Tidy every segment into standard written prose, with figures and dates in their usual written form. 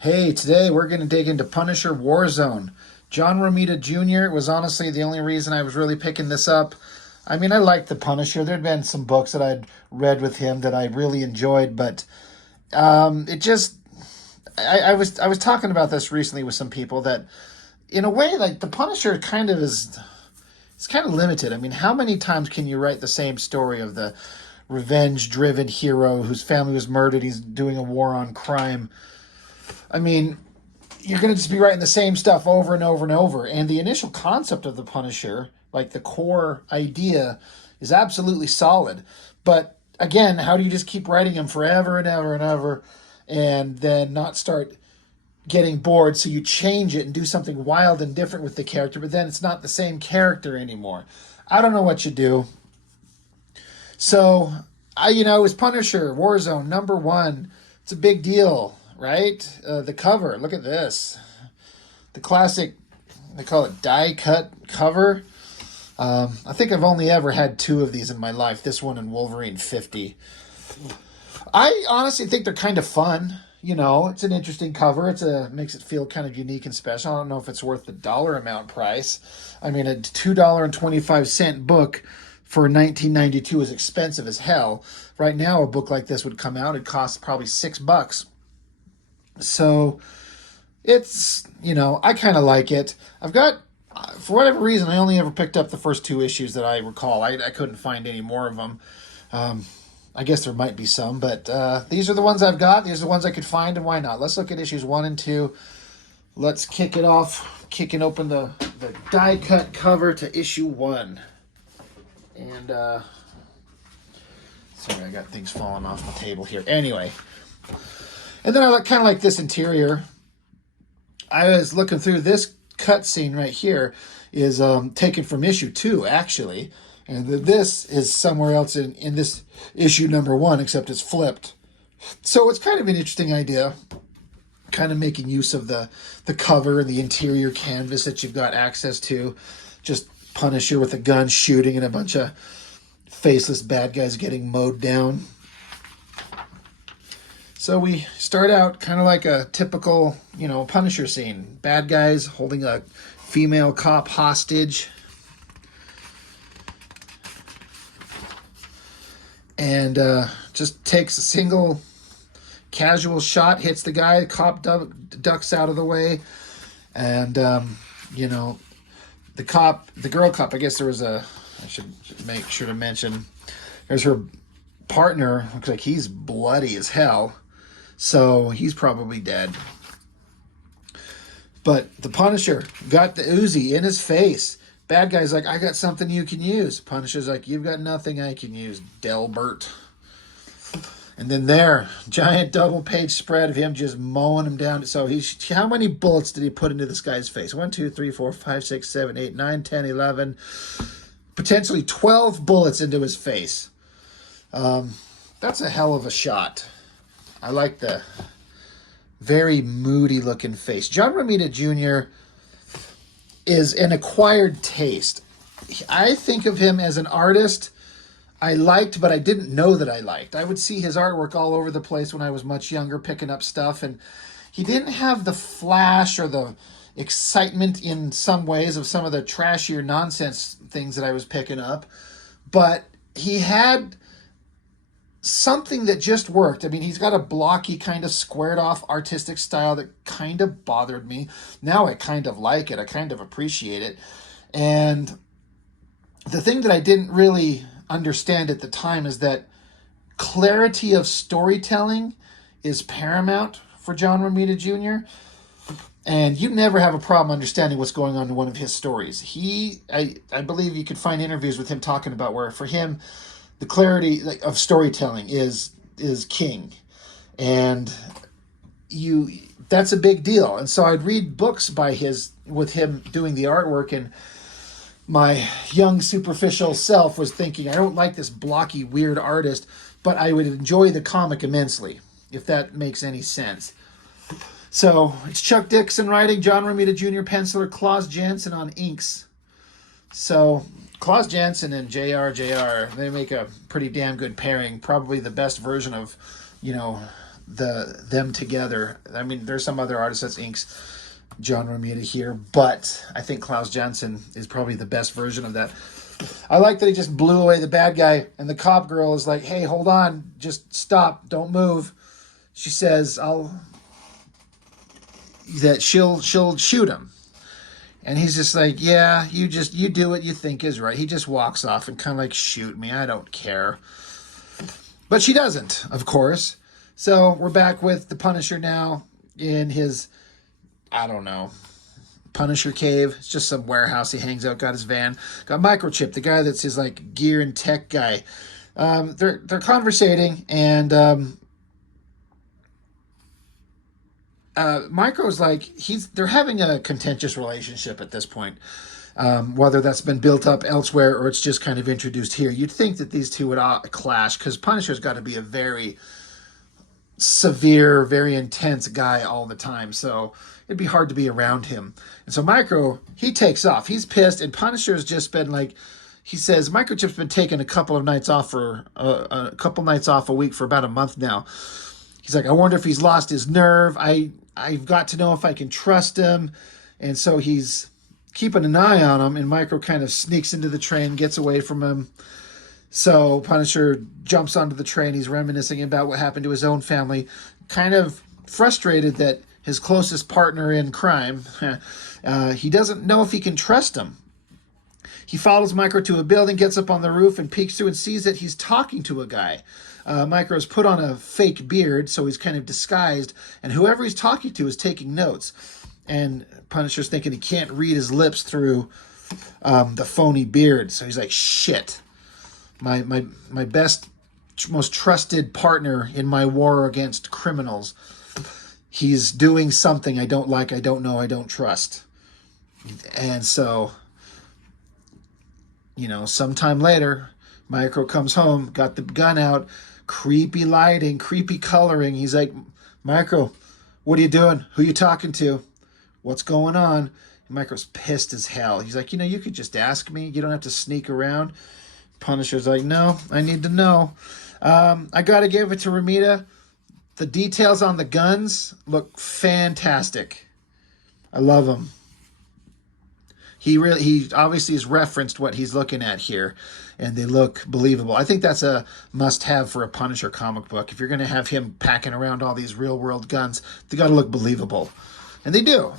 Hey, today we're going to dig into Punisher Warzone. John Romita Jr. was honestly the only reason I was really picking this up. I mean, I liked the Punisher. There'd been some books that I'd read with him that I really enjoyed, but it just I was talking about this recently with some people that in a way like the Punisher kind of is it's kind of limited. I mean, how many times can you write the same story of the revenge driven hero whose family was murdered, he's doing a war on crime? I mean, you're going to just be writing the same stuff over and over and over. And the initial concept of the Punisher, like the core idea, is absolutely solid. But again, how do you just keep writing him forever and ever and ever and then not start getting bored? So you change it and do something wild and different with the character, but then it's not the same character anymore. I don't know what you do. So, it was Punisher, Warzone, number one. It's a big deal, right? The cover, look at this. The classic, they call it die cut cover. I think I've only ever had two of these in my life, this one and Wolverine 50. I honestly think they're kind of fun. It's an interesting cover. Makes it feel kind of unique and special. I don't know if it's worth the dollar amount price. I mean, a $2.25 book for 1992 is expensive as hell. Right now, a book like this would come out. It costs probably $6. So I kind of like it. I've got, for whatever reason, I only ever picked up the first two issues that I recall. I couldn't find any more of them. I guess there might be some, but these are the ones I've got. These are the ones I could find, and why not? Let's look at issues 1 and 2. Let's kick it off, kicking open the die-cut cover to issue 1. And, sorry, I got things falling off my table here. Anyway, and then I kind of like this interior. I was looking through this cut scene right here is taken from issue 2, actually. And this is somewhere else in this issue number 1, except it's flipped. So it's kind of an interesting idea, kind of making use of the cover and the interior canvas that you've got access to. Just Punisher with a gun shooting and a bunch of faceless bad guys getting mowed down. So we start out kind of like a typical, Punisher scene. Bad guys holding a female cop hostage. And just takes a single casual shot, hits the guy, cop ducks out of the way. And, the girl cop, I guess I should make sure to mention, there's her partner, looks like he's bloody as hell. So he's probably dead. But the Punisher got the Uzi in his face. Bad guy's like, I got something you can use. Punisher's like, you've got nothing I can use, Delbert. And then giant double page spread of him just mowing him down. So how many bullets did he put into this guy's face? 1, 2, 3, 4, 5, 6, 7, 8, 9, 10, 11. Potentially 12 bullets into his face. That's a hell of a shot. I like the very moody looking face. John Romita Jr. is an acquired taste. I think of him as an artist I liked, but I didn't know that I liked. I would see his artwork all over the place when I was much younger, picking up stuff, and he didn't have the flash or the excitement in some ways of some of the trashier nonsense things that I was picking up, but he had something that just worked. I mean, he's got a blocky, kind of squared off artistic style that kind of bothered me. Now I kind of like it. I kind of appreciate it. And the thing that I didn't really understand at the time is that clarity of storytelling is paramount for John Romita Jr. And you never have a problem understanding what's going on in one of his stories. I believe you could find interviews with him talking about where for him, the clarity of storytelling is king. And that's a big deal. And so I'd read books with him doing the artwork, and my young superficial self was thinking, I don't like this blocky, weird artist, but I would enjoy the comic immensely, if that makes any sense. So it's Chuck Dixon writing, John Romita Jr. penciler, Klaus Janson on inks. So Klaus Janson and JR, they make a pretty damn good pairing. Probably the best version of, them together. I mean, there's some other artists that inks John Romita here, but I think Klaus Janson is probably the best version of that. I like that he just blew away the bad guy, and the cop girl is like, "Hey, hold on, just stop, don't move." She says, she'll shoot him. And he's just like, "Yeah, you do what you think is right." He just walks off and kind of like, "Shoot me, I don't care." But she doesn't, of course. So we're back with the Punisher now in his, I don't know, Punisher cave. It's just some warehouse he hangs out, got his van. Got Microchip, the guy that's his like gear and tech guy. They're conversating, and Micro's like, they're having a contentious relationship at this point. Whether that's been built up elsewhere or it's just kind of introduced here. You'd think that these two would clash, because Punisher's got to be a very severe, very intense guy all the time. So it'd be hard to be around him. And so Micro, he takes off. He's pissed, and Punisher's just been like, he says, Microchip's been taking a couple of nights off a week for about a month now. He's like, I wonder if he's lost his nerve. I've got to know if I can trust him. And so he's keeping an eye on him, and Micro kind of sneaks into the train, gets away from him. So Punisher jumps onto the train. He's reminiscing about what happened to his own family, kind of frustrated that his closest partner in crime, he doesn't know if he can trust him. He follows Micro to a building, gets up on the roof, and peeks through and sees that he's talking to a guy. Micro's put on a fake beard, so he's kind of disguised, and whoever he's talking to is taking notes. And Punisher's thinking he can't read his lips through the phony beard, so he's like, shit. My best, most trusted partner in my war against criminals, he's doing something I don't like, I don't know, I don't trust. And so, sometime later, Micro comes home, got the gun out, creepy lighting, creepy coloring. He's like, Micro, what are you doing? Who you talking to? What's going on? And Micro's pissed as hell. He's like, you could just ask me. You don't have to sneak around. Punisher's like, no, I need to know. I got to give it to Romita. The details on the guns look fantastic. I love them. He obviously has referenced what he's looking at here, and they look believable. I think that's a must-have for a Punisher comic book. If you're going to have him packing around all these real-world guns, they got to look believable. And they do.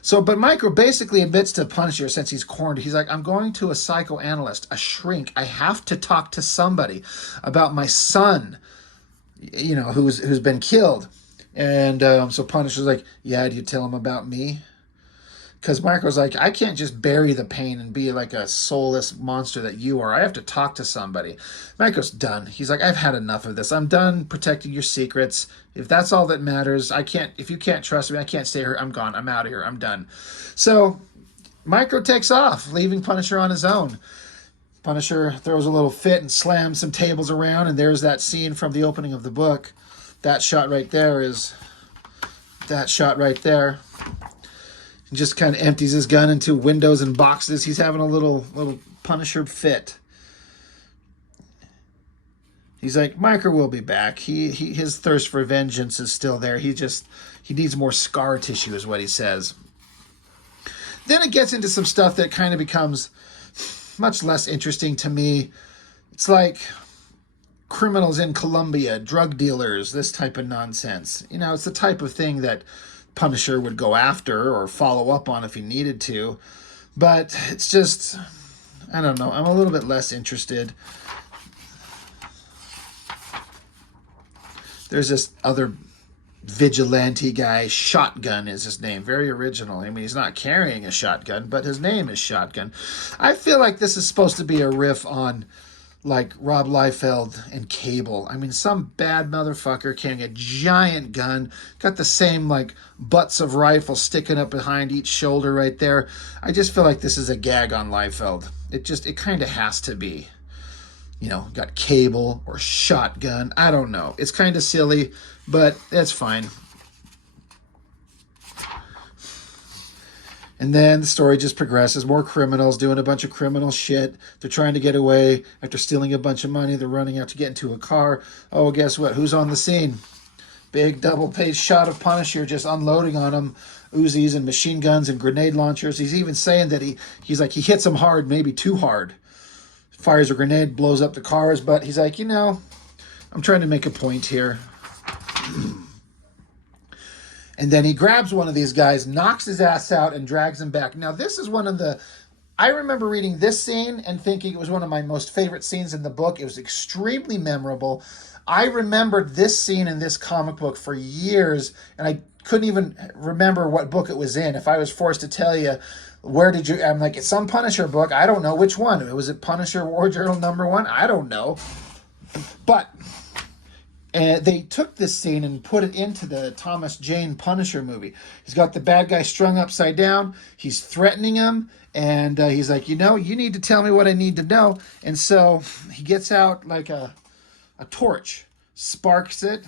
So, but Micro basically admits to Punisher, since he's cornered, he's like, I'm going to a psychoanalyst, a shrink. I have to talk to somebody about my son, who's been killed. And so Punisher's like, yeah, do you tell him about me? Because Micro's like, I can't just bury the pain and be like a soulless monster that you are. I have to talk to somebody. Micro's done. He's like, I've had enough of this. I'm done protecting your secrets. If that's all that matters, if you can't trust me, I can't stay here. I'm gone. I'm out of here. I'm done. So Micro takes off, leaving Punisher on his own. Punisher throws a little fit and slams some tables around, and there's that scene from the opening of the book. That shot right there. Just kind of empties his gun into windows and boxes. He's having a little Punisher fit. He's like, Micro will be back. His thirst for vengeance is still there. He needs more scar tissue, is what he says. Then it gets into some stuff that kind of becomes much less interesting to me. It's like criminals in Colombia, drug dealers, this type of nonsense. It's the type of thing that Punisher would go after or follow up on if he needed to. But it's just, I don't know. I'm a little bit less interested. There's this other vigilante guy, Shotgun is his name. Very original. I mean, he's not carrying a shotgun, but his name is Shotgun. I feel like this is supposed to be a riff on like Rob Liefeld and Cable. I mean, some bad motherfucker carrying a giant gun, got the same like butts of rifles sticking up behind each shoulder right there. I just feel like this is a gag on Liefeld. It kind of has to be. Got Cable or Shotgun. I don't know. It's kind of silly, but that's fine. And then the story just progresses. More criminals doing a bunch of criminal shit. They're trying to get away after stealing a bunch of money. They're running out to get into a car. Oh, guess what? Who's on the scene? Big double page shot of Punisher just unloading on him Uzis and machine guns and grenade launchers. He's even saying that he's like, he hits them hard, maybe too hard. Fires a grenade, blows up the cars, but he's like, I'm trying to make a point here. And then he grabs one of these guys, knocks his ass out, and drags him back. Now, this is one of the... I remember reading this scene and thinking it was one of my most favorite scenes in the book. It was extremely memorable. I remembered this scene in this comic book for years, and I couldn't even remember what book it was in. If I was forced to tell you, I'm like, it's some Punisher book. I don't know which one. Was it Punisher War Journal #1? I don't know. But... and they took this scene and put it into the Thomas Jane Punisher movie. He's got the bad guy strung upside down. He's threatening him. And he's like, you need to tell me what I need to know. And so he gets out like a torch, sparks it.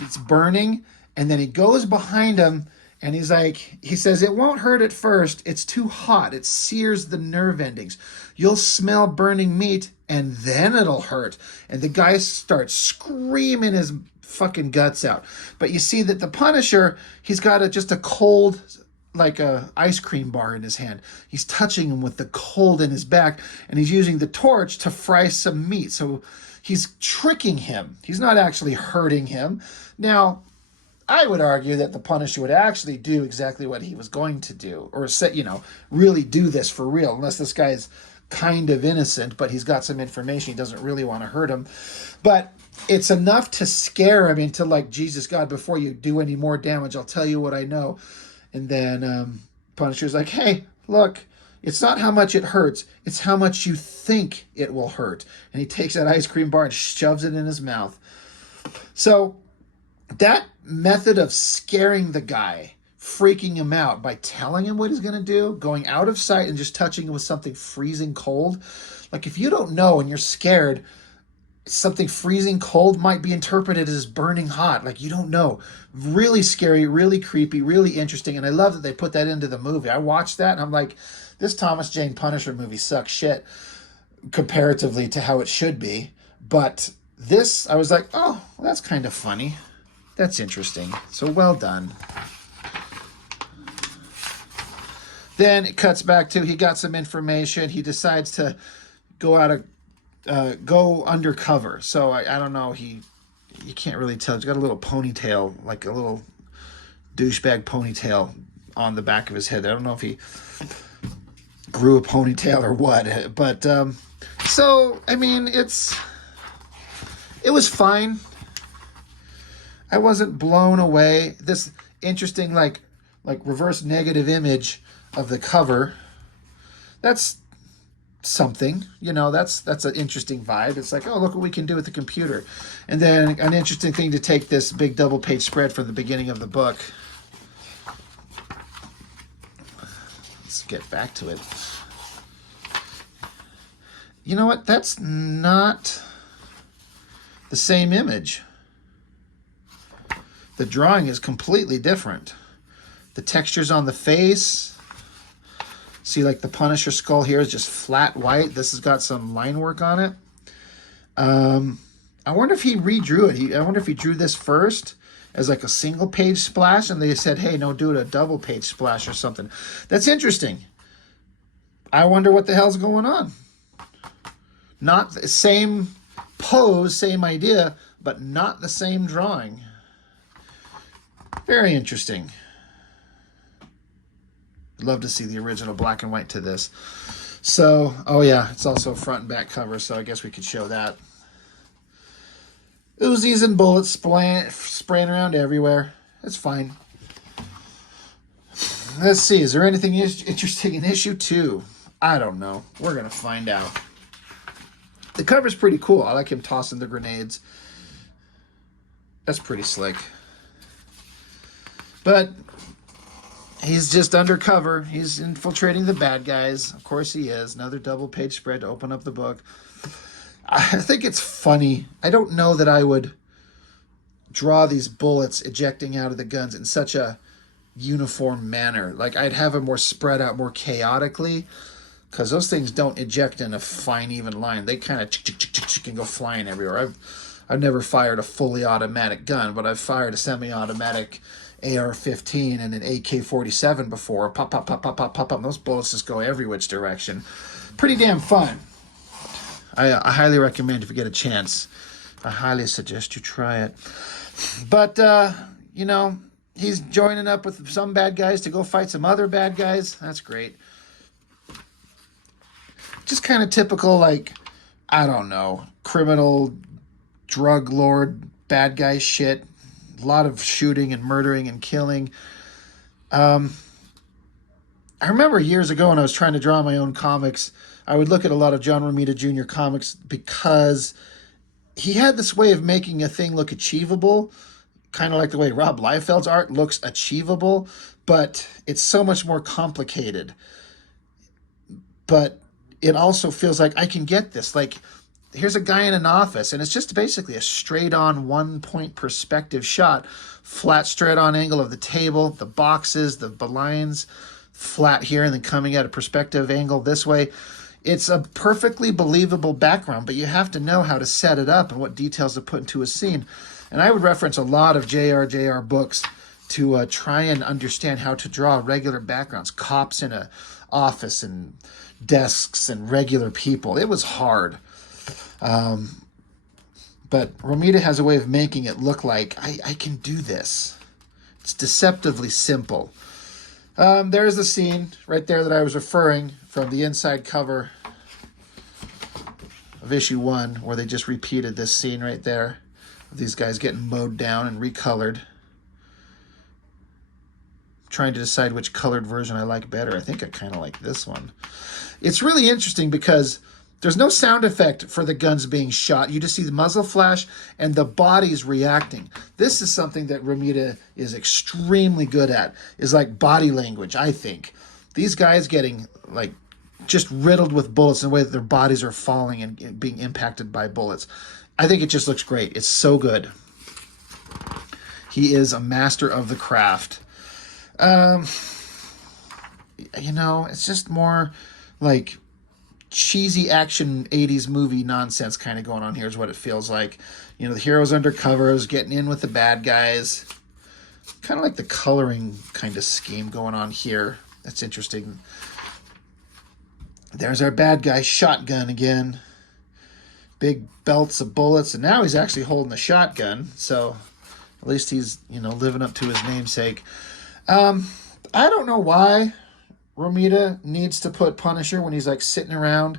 It's burning. And then he goes behind him. And he says, it won't hurt at first. It's too hot. It sears the nerve endings. You'll smell burning meat, and then it'll hurt. And the guy starts screaming his fucking guts out. But you see that the Punisher, he's got just a cold, like a ice cream bar in his hand. He's touching him with the cold in his back, and he's using the torch to fry some meat. So he's tricking him. He's not actually hurting him. Now, I would argue that the Punisher would actually do exactly what he was going to do, or really do this for real, unless this guy's kind of innocent, but he's got some information. He doesn't really want to hurt him. But it's enough to scare him into like, Jesus, God, before you do any more damage, I'll tell you what I know. And then Punisher's like, hey, look, it's not how much it hurts, it's how much you think it will hurt. And he takes that ice cream bar and shoves it in his mouth. So that method of scaring the guy, freaking him out by telling him what he's going to do, going out of sight and just touching him with something freezing cold. Like, if you don't know and you're scared, something freezing cold might be interpreted as burning hot. Like, you don't know. Really scary, really creepy, really interesting. And I love that they put that into the movie. I watched that and I'm like, this Thomas Jane Punisher movie sucks shit comparatively to how it should be. But this, I was like, oh, well, that's kind of funny. That's interesting. So well done. Then it cuts back to he got some information. He decides to go undercover. So I don't know. You can't really tell. He's got a little ponytail, like a little douchebag ponytail on the back of his head. I don't know if he grew a ponytail or what. But so I mean, it was fine. I wasn't blown away. This interesting like reverse negative image of the cover. That's something, that's an interesting vibe. It's like, oh, look what we can do with the computer. And then an interesting thing to take this big double page spread from the beginning of the book. Let's get back to it. You know what? That's not the same image. The drawing is completely different. The textures on the face. See, like the Punisher skull here is just flat white. This has got some line work on it. I wonder if he redrew it. I wonder if he drew this first as like a single page splash and they said, hey, no, do it a double page splash or something. That's interesting. I wonder what the hell's going on. Not the same pose, same idea, but not the same drawing. Very interesting. I'd love to see the original black and white to this. So, oh yeah, it's also front and back cover, so I guess we could show that. Uzis and bullets spraying around everywhere. It's fine. Let's see, is there anything interesting in issue 2? I don't know. We're going to find out. The cover's pretty cool. I like him tossing the grenades. That's pretty slick. But he's just undercover. He's infiltrating the bad guys. Of course he is. Another double page spread to open up the book. I think it's funny. I don't know that I would draw these bullets ejecting out of the guns in such a uniform manner. Like, I'd have them more spread out more chaotically, because those things don't eject in a fine, even line. They kind of can go flying everywhere. I've never fired a fully automatic gun, but I've fired a semi-automatic AR-15 and an AK-47 before. Pop, pop, pop, pop, pop, pop, pop. And those bullets just go every which direction. Pretty damn fun. I highly recommend if you get a chance. I highly suggest you try it. But, you know, he's joining up with some bad guys to go fight some other bad guys. That's great. Just kind of typical, like, I don't know, criminal, drug lord, bad guy shit. A lot of shooting and murdering and killing. I remember years ago when I was trying to draw my own comics, I would look at a lot of John Romita Jr. comics because he had this way of making a thing look achievable, kind of like the way Rob Liefeld's art looks achievable, but it's so much more complicated. But it also feels like I can get this. Like, here's a guy in an office, and it's just basically a straight-on one-point perspective shot, flat straight-on angle of the table, the boxes, the lines, flat here, and then coming at a perspective angle this way. It's a perfectly believable background, but you have to know how to set it up and what details to put into a scene. And I would reference a lot of J.R.J.R. books to try and understand how to draw regular backgrounds, cops in a office and desks and regular people. It was hard. But Romita has a way of making it look like I can do this. It's deceptively simple. There's the scene right there that I was referring from the inside cover of issue 1, where they just repeated this scene right there of these guys getting mowed down and recolored. Trying to decide which colored version I like better. I think I kind of like this one. It's really interesting because there's no sound effect for the guns being shot. You just see the muzzle flash and the bodies reacting. This is something that Romita is extremely good at, is like body language, I think. These guys getting like just riddled with bullets in the way that their bodies are falling and being impacted by bullets. I think it just looks great. It's so good. He is a master of the craft. You know, it's just more like cheesy action 80s movie nonsense kind of going on here is what it feels like. You know, the hero's undercovers, getting in with the bad guys. Kind of like the coloring kind of scheme going on here. That's interesting. There's our bad guy shotgun again. Big belts of bullets, and now he's actually holding a shotgun, so at least he's, you know, living up to his namesake. I don't know why Romita needs to put Punisher when he's like sitting around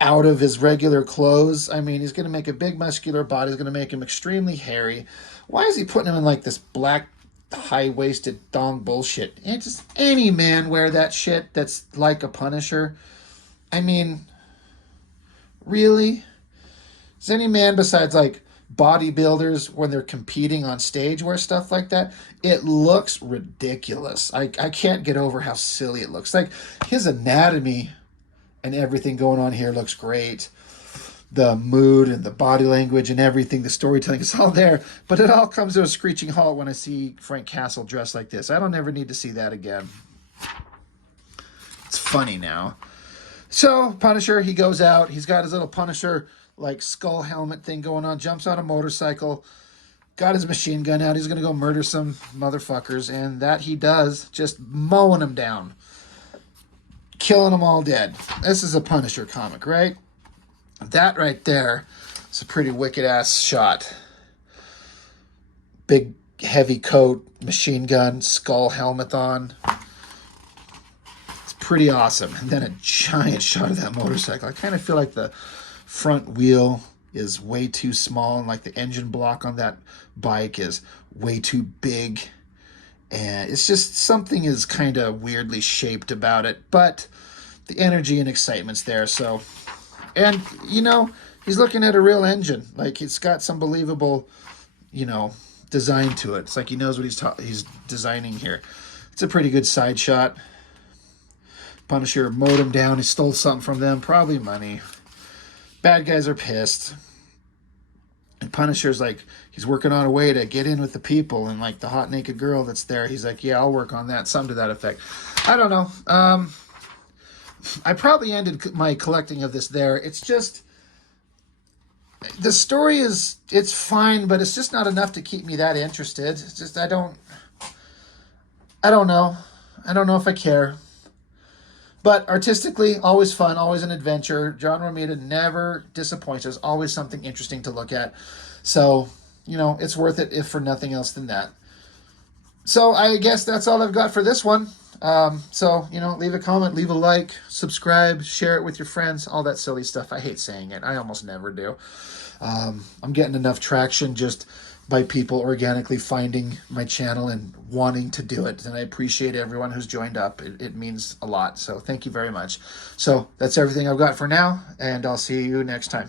out of his regular clothes. I mean, he's going to make a big muscular body. He's going to make him extremely hairy. Why is he putting him in like this black high-waisted thong bullshit? And just any man wear that shit that's like a Punisher. I mean, really? Does any man besides like bodybuilders, when they're competing on stage, wear stuff like that? It looks ridiculous. I can't get over how silly it looks. Like, his anatomy and everything going on here looks great. The mood and the body language and everything, the storytelling, it's all there. But it all comes to a screeching halt when I see Frank Castle dressed like this. I don't ever need to see that again. It's funny now. So, Punisher, he goes out. He's got his little Punisher like skull helmet thing going on, jumps on a motorcycle, got his machine gun out. He's going to go murder some motherfuckers, and that he does, just mowing them down, killing them all dead. This is a Punisher comic, right? That right there is a pretty wicked-ass shot. Big, heavy coat, machine gun, skull helmet on. It's pretty awesome. And then a giant shot of that motorcycle. I kind of feel like the front wheel is way too small, and like the engine block on that bike is way too big, and it's just something is kind of weirdly shaped about it, but the energy and excitement's there. So, and you know, he's looking at a real engine, like it's got some believable, you know, design to it. It's like he knows what he's designing here. It's a pretty good side shot. Punisher mowed him down. He stole something from them, probably money. Bad guys are pissed. And Punisher's like, he's working on a way to get in with the people, and like the hot naked girl that's there, he's like, yeah, I'll work on that. Something to that effect. I don't know. I probably ended my collecting of this there. It's just, The story it's fine, but it's just not enough to keep me that interested. It's just I don't know. I don't know if I care. But artistically, always fun, always an adventure. John Romita never disappoints us. Always something interesting to look at. So, it's worth it if for nothing else than that. So I guess that's all I've got for this one. Leave a comment, leave a like, subscribe, share it with your friends, all that silly stuff. I hate saying it. I almost never do. I'm getting enough traction just by people organically finding my channel and wanting to do it. And I appreciate everyone who's joined up. It means a lot. So thank you very much. So that's everything I've got for now, and I'll see you next time.